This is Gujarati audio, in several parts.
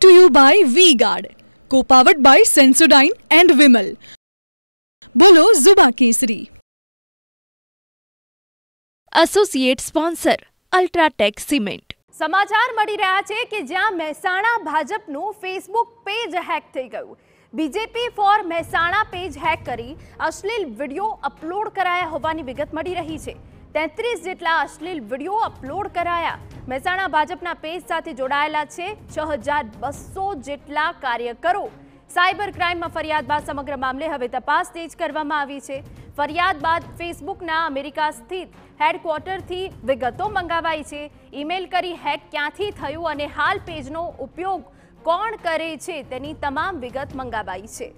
followed by Zilda, supported by Sensible and Winner. Then Everything. Associate sponsor UltraTech cement. સમાચાર મળી રહ્યા છે કે જ્યાં મહેસાણા ભાજપનું ફેસબુક પેજ હેક થઈ ગયું. BJP for Mehsana page hack કરી અશ્લીલ વિડીયો અપલોડ કરાયા હોવાની વિગત મળી રહી છે. 33 જેટલા અશ્લીલ વિડીયો અપલોડ કરાયા. મહેસાણા ભાજપના પેજ સાથે જોડાયેલા છે 6200 જેટલા કાર્યકરો. સાયબર ક્રાઇમમાં ફરિયાદ બાદ સમગ્ર મામલે હવે તપાસ તેજ કરવામાં આવી છે. ફરિયાદ બાદ ફેસબુકના અમેરિકા સ્થિત હેડક્વાર્ટરથી વિગતો મંગાવાઈ છે. ઈમેલ કરી હેક ક્યાંથી થયું અને હાલ પેજનો ઉપયોગ કોણ કરે છે તેની તમામ વિગત મંગાવાઈ છે.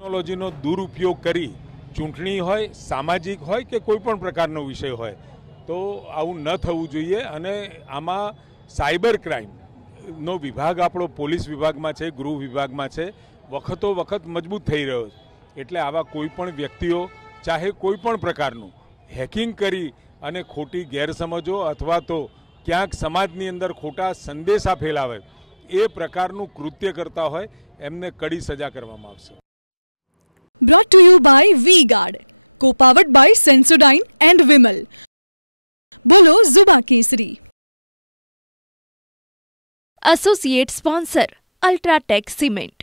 ટેકનોલોજીનો દુરુપયોગ કરી ચૂંટણી હોય, સામાજિક હોય કે કોઈ પણ પ્રકારનો વિષય હોય તો આવું ન થવું જોઈએ. અને આમાં સાયબર ક્રાઇમનો વિભાગ આપણો પોલીસ વિભાગમાં છે, ગૃહ વિભાગમાં છે, વખતો વખત મજબૂત થઈ રહ્યો છે. એટલે આવા કોઈ પણ વ્યક્તિઓ ચાહે કોઈ પણ પ્રકારનું હેકિંગ કરી અને ખોટી ગેરસમજો અથવા તો ક્યાંક સમાજની અંદર ખોટા સંદેશા ફેલાવે એ પ્રકારનું કૃત્ય કરતા હોય એમને કડી સજા કરવામાં આવશે. Followed by Zilda, supported by Sensible and Winner. Then Everything. Associate sponsor UltraTech cement.